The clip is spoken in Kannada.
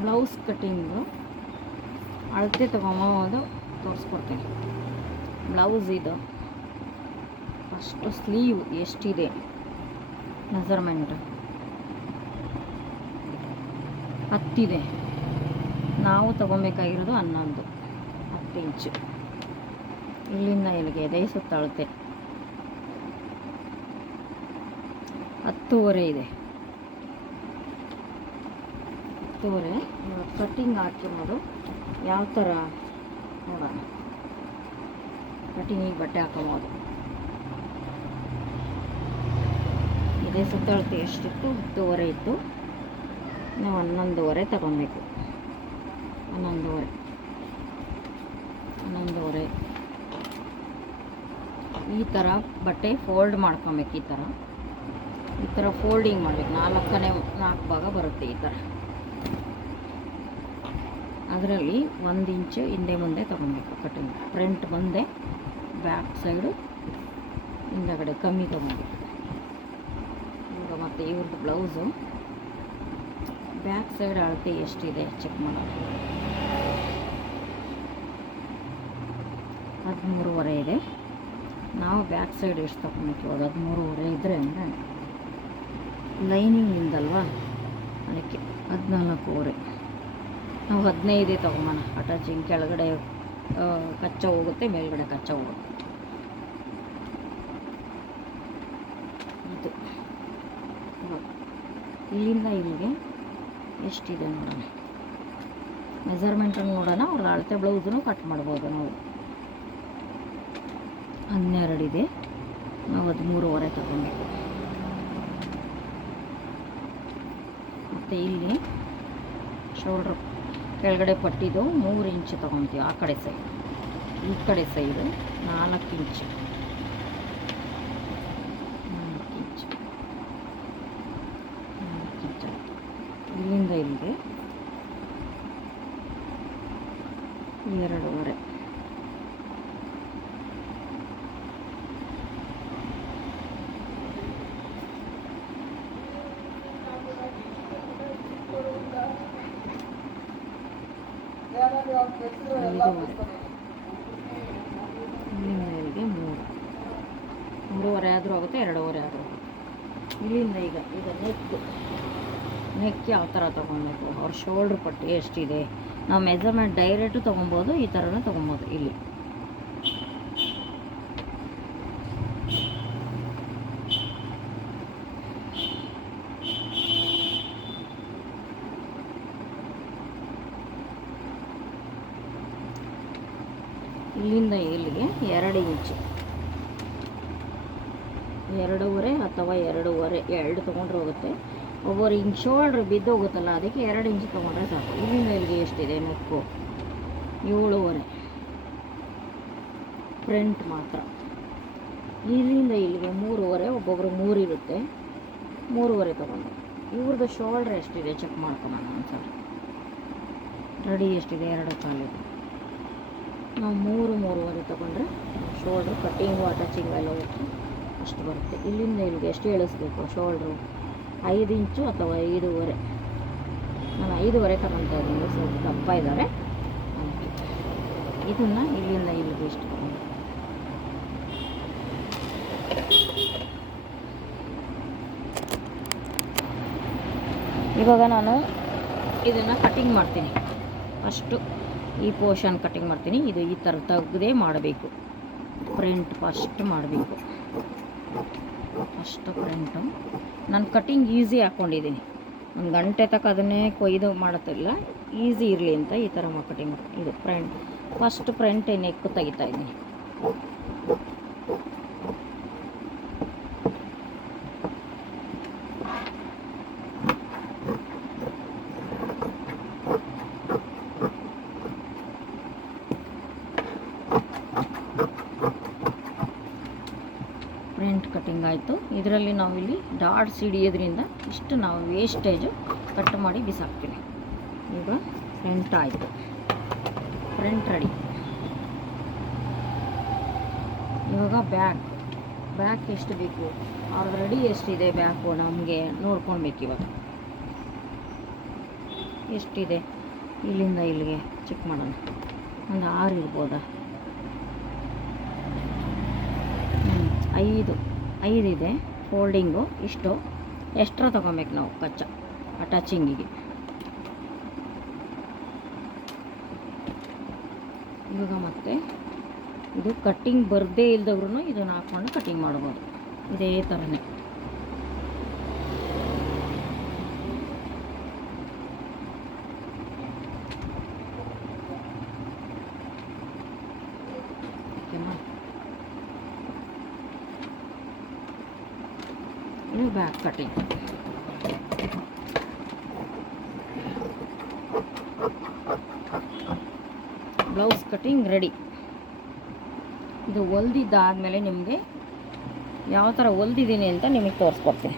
ಬ್ಲೌಸ್ ಕಟ್ಟಿಂಗು ಅಳತೆ ತೊಗೊಂಬೋದು ತೋರಿಸ್ಕೊಡ್ತೀನಿ. ಬ್ಲೌಸ್ ಇದು ಫಸ್ಟು ಸ್ಲೀವ್ ಎಷ್ಟಿದೆ ಮೆಜರ್ಮೆಂಟ್ 10 ನಾವು ತೊಗೊಬೇಕಾಗಿರೋದು 10 ಇಂಚು. ಇಲ್ಲಿಂದ ಇಲ್ಲಿಗೆ ಎದೆ ಸುತ್ತ ಅಳತೆ 10.5 ಇದೆ. 10.5 ಕಟ್ಟಿಂಗ್ ಹಾಕಿರೋದು ಯಾವ ಥರ ನೋಡೋಣ. ಕಟ್ಟಿಂಗಿಗೆ ಬಟ್ಟೆ ಹಾಕೋಬೋದು. ಎದೆ ಸುತ್ತ ಅಳತೆ ಎಷ್ಟಿತ್ತು? 10.5 ಇತ್ತು. ನಾವು 11.5 ತಗೊಬೇಕು. 11.5 ಈ ಥರ ಬಟ್ಟೆ ಫೋಲ್ಡ್ ಮಾಡ್ಕೊಬೇಕು. ಈ ಥರ ಫೋಲ್ಡಿಂಗ್ ಮಾಡಬೇಕು. 4 ಭಾಗ ಬರುತ್ತೆ ಈ ಥರ. ಅದರಲ್ಲಿ 1 ಇಂಚು ಹಿಂದೆ ಮುಂದೆ ತೊಗೊಬೇಕು ಕಟ್ಟಿಂಗ್. ಫ್ರಂಟ್ ಬಂದೆ, ಬ್ಯಾಕ್ ಸೈಡು ಹಿಂದಗಡೆ ಕಮ್ಮಿ ತೊಗೊಬೇಕು. ಈಗ ಮತ್ತು ಇವ್ರದ್ದು ಬ್ಲೌಸು ಬ್ಯಾಕ್ ಸೈಡ್ ಅಳತೆ ಎಷ್ಟಿದೆ ಚೆಕ್ ಮಾಡೋದು. 13.5 ಇದೆ. ನಾವು ಬ್ಯಾಕ್ ಸೈಡ್ ಎಷ್ಟು ತೊಗೊಬೇಕು? ಇವಾಗ 13.5 ಇದ್ದರೆ ಅಂದರೆ ಲೈನಿಂಗಿಂದಲ್ವಾ, ಅದಕ್ಕೆ 14.5. ನಾವು 15 ತೊಗೊಬೋಣ. ಅಟ್ಯಾಚಿಂಗ್ ಕೆಳಗಡೆ ಕಚ್ಚ ಹೋಗುತ್ತೆ, ಮೇಲ್ಗಡೆ ಕಚ್ಚ ಹೋಗುತ್ತೆ. ಇದು ಇಲ್ಲಿಂದ ಇಲ್ಲಿಗೆ ಎಷ್ಟಿದೆ ನೋಡೋಣ. ಮೆಜರ್ಮೆಂಟನ್ನು ನೋಡೋಣ. ಅವ್ರದ್ದು ಅಳತೆ ಬ್ಲೌಸನ್ನು ಕಟ್ ಮಾಡ್ಬೋದು ನಾವು. 12 ಇದೆ. ನಾವು 13.5 ತಗೊಬೇಕು. ಮತ್ತು ಇಲ್ಲಿ ಶೋಲ್ಡ್ರ್ ಕೆಳಗಡೆ ಪಟ್ಟಿದ್ದು 3 ಇಂಚು ತೊಗೊತೀವಿ. ಆ ಕಡೆ ಸೈಡ್, ಈ ಕಡೆ ಸೈಡು 4 ಇಂಚು. 4 ಇಂಚು ಇಲ್ಲಿಂದ ಇಲ್ಲಿಗೆ 2.5. ಇಲ್ಲಿಂದ 3.5 ಆದರೂ ಆಗುತ್ತೆ, 2.5 ಆದರೂ ಆಗುತ್ತೆ. ಇಲ್ಲಿಂದ ಈಗ ನೆಕ್ ಯಾವ ಥರ ತೊಗೊಬೇಕು, ಅವ್ರ ಶೋಲ್ಡ್ರ್ ಪಟ್ಟಿ ಎಷ್ಟಿದೆ. ನಾವು ಮೆಜರ್ಮೆಂಟ್ ಡೈರೆಕ್ಟು ತೊಗೊಬೋದು, ಈ ಥರನೂ ತೊಗೊಬೋದು. ಇಲ್ಲಿಂದ ಇಲ್ಲಿಗೆ 2 ಇಂಚು, 2.5 ಅಥವಾ 2.5 ತೊಗೊಂಡ್ರೆ ಹೋಗುತ್ತೆ. ಒಬ್ಬರು ಹಿಂಗೆ ಶೋಲ್ಡ್ರ್ ಬಿದ್ದೋಗುತ್ತಲ್ಲ, ಅದಕ್ಕೆ 2 ಇಂಚು ತೊಗೊಂಡ್ರೆ ಸಾಕು. ಇಲ್ಲಿಂದ ಇಲ್ಲಿಗೆ ಎಷ್ಟಿದೆ ನೆಕ್ಕು? 7.5 ಫ್ರಂಟ್ ಮಾತ್ರ. ಇಲ್ಲಿಂದ ಇಲ್ಲಿಗೆ 3.5. ಒಬ್ಬೊಬ್ಬರು 3 ಇರುತ್ತೆ, 3.5 ತೊಗೊಂಡು. ಇವ್ರದ್ದು ಶೋಲ್ಡ್ರ್ ಎಷ್ಟಿದೆ ಚೆಕ್ ಮಾಡ್ಕೊಳ್ಳೋಣ ಒಂದ್ಸಲ. ರೆಡಿ ಎಷ್ಟಿದೆ? 2.25 ಇದೆ. ನಾವು 3.5 ತೊಗೊಂಡ್ರೆ ಶೋಲ್ಡ್ರು ಕಟ್ಟಿಂಗು ಅಟ್ಯಾಚಿಂಗ್ ಎಲ್ಲ ಹೋಗಿ ಅಷ್ಟು ಬರುತ್ತೆ. ಇಲ್ಲಿಂದ ಇಲ್ಲಿಗೆ ಎಷ್ಟು ಇಳಿಸ್ಬೇಕು ಶೋಲ್ಡ್ರು? 5 ಇಂಚು ಅಥವಾ 5.5. ನಾನು 5.5 ತಗೊತಾ ಇದ್ದೀನಿ, ಸ್ವಲ್ಪ ದಪ್ಪ ಇದ್ದಾರೆ. ಇದನ್ನು ಇಲ್ಲಿಂದ ಇಲ್ಲಿಗೆ ಎಷ್ಟು ತಗೊಂಡು ಇವಾಗ ನಾನು ಇದನ್ನು ಕಟ್ಟಿಂಗ್ ಮಾಡ್ತೀನಿ. ಫಸ್ಟು ಈ ಪೋರ್ಷನ್ ಕಟ್ಟಿಂಗ್ ಮಾಡ್ತೀನಿ. ಇದು ಈ ಥರ ತೆಗ್ದೇ ಮಾಡಬೇಕು. ಫ್ರಂಟ್ ಫಸ್ಟ್ ಮಾಡಬೇಕು. ಫಸ್ಟು ಫ್ರಂಟು ನಾನು ಕಟ್ಟಿಂಗ್ ಈಸಿ ಹಾಕ್ಕೊಂಡಿದ್ದೀನಿ. 1 ಗಂಟೆ ತನಕ ಅದನ್ನೇ ಕೊಯ್ದು ಮಾಡುತ್ತಿಲ್ಲ, ಈಸಿ ಇರಲಿ ಅಂತ ಈ ಥರ ಕಟ್ಟಿಂಗ್ ಮಾಡ್ತೀನಿ. ಇದು ಫಸ್ಟ್ ಫ್ರಂಟ್ ನೆಕ್ಕು ತೆಗಿತಾ ಇದ್ದೀನಿ. ಫ್ರಂಟ್ ಕಟ್ಟಿಂಗ್ ಆಯಿತು. ಇದರಲ್ಲಿ ನಾವಿಲ್ಲಿ ಡಾಟ್ಸ್ ಹಿಡಿಯೋದ್ರಿಂದ ಇಷ್ಟು ನಾವು ವೇಸ್ಟೇಜು ಕಟ್ ಮಾಡಿ ಬಿಸಾಕ್ತೀವಿ. ಈಗ ಫ್ರಂಟ್ ಆಯಿತು, ಫ್ರಂಟ್ ರೆಡಿ. ಇವಾಗ ಬ್ಯಾಕ್ ಎಷ್ಟು ಬೇಕು, ಅವ್ರದ್ದು ರೆಡಿ ಎಷ್ಟಿದೆ ಬ್ಯಾಕು ನಮಗೆ ನೋಡ್ಕೊಳ್ಬೇಕು. ಇವಾಗ ಎಷ್ಟಿದೆ ಇಲ್ಲಿಂದ ಇಲ್ಲಿಗೆ ಚೆಕ್ ಮಾಡೋಣ. ಒಂದು 6 ಇರ್ಬೋದಾ? 5 ಇದೆ ಫೋಲ್ಡಿಂಗು. ಇಷ್ಟು ಎಕ್ಸ್ಟ್ರಾ ತೊಗೊಬೇಕು ನಾವು ಕಚ್ಚಾ ಅಟ್ಯಾಚಿಂಗಿಗೆ. ಇವಾಗ ಮತ್ತೆ ಇದು ಕಟ್ಟಿಂಗ್ ಬರದೇ ಇಲ್ದವ್ರು ಇದನ್ನು ಹಾಕ್ಕೊಂಡು ಕಟ್ಟಿಂಗ್ ಮಾಡ್ಬೋದು ಇದೇ ಥರನೇ. ಓಕೆನಾ? ಇದು back cutting. Blouse cutting ready. ಇದು ಹೊಲ್ದಿದ್ದಾದಮೇಲೆ ನಿಮಗೆ ಯಾವ ಥರ ಹೊಲ್ದಿದ್ದೀನಿ ಅಂತ ನಿಮಗೆ ತೋರಿಸ್ಕೊಡ್ತೀನಿ.